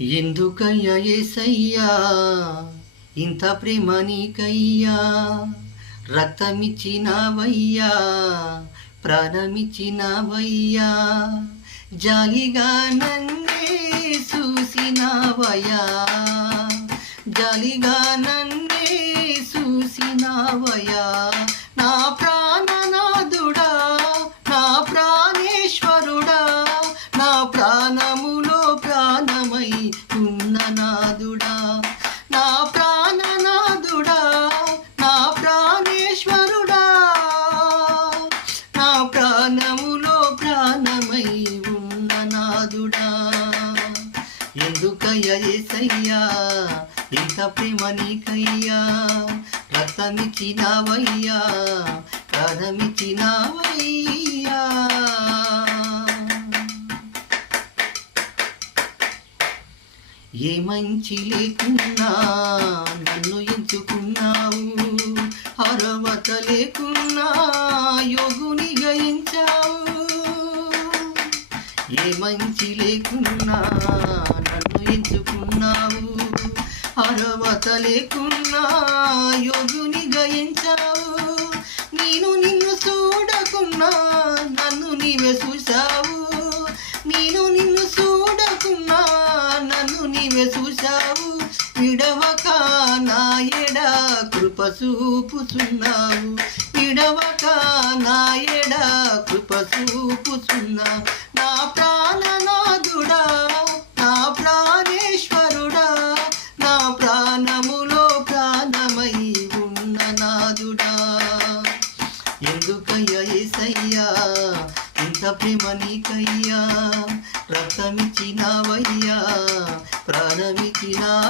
ఎందుకయ్యా యేసయ్యా ఇంత ప్రేమ నీకయ్యా, రక్తమిచ్చినవయ్యా, ప్రాణమిచ్చినవయ్యా, జాలిగా నన్నే చూసినవయ్యా, జాలిగా నన్నే చూసినవయ్యా, నా ప్రాణనాథుడా, నా ప్రాణేశ్వరుడా, నా ప్రాణములో ప్రాణమై ఉన్న నాదుడా, నా ప్రాణనాథుడా, నా ప్రాణేశ్వరుడా, నా ప్రాణములో ప్రాణమై ఉన్న నాదుడా. ఎందుకయ్యా యేసయ్యా ఇంత ప్రేమ నీకయ్యా, రక్తమిచ్చినవయ్యా, ప్రాణమిచ్చినవయ్యా. ఏ మంచి లేకున్నా నన్ను ఎంచుకున్నావు, అర్హత లేకున్నా యోగుని గయించావు. ఏ మంచి లేకున్నా నన్ను ఎంచుకున్నావు, అర్హత లేకున్నా యోగుని గయించావు. నేను నిన్ను చూడకున్నా నన్ను నీవే చూశావు, నేను నిన్ను చూడకున్నా నన్ను నీవే చూశావు. విడవక నా ఎడ కృప చూపుచున్నావు, విడవక నా ఎడ కృప చూపుచున్నావు. నా ప్రాణనాథుడా, నా ప్రాణేశ్వరుడా, నా ప్రాణములో ప్రాణమై ఉన్న నాదుడా. ఎందుకయ్యా యేసయ్యా ఇంత ప్రేమ నీకయ్యా, రక్తమిచ్చినవయ్యా, ప్రాణమిచ్చినవయ్యా.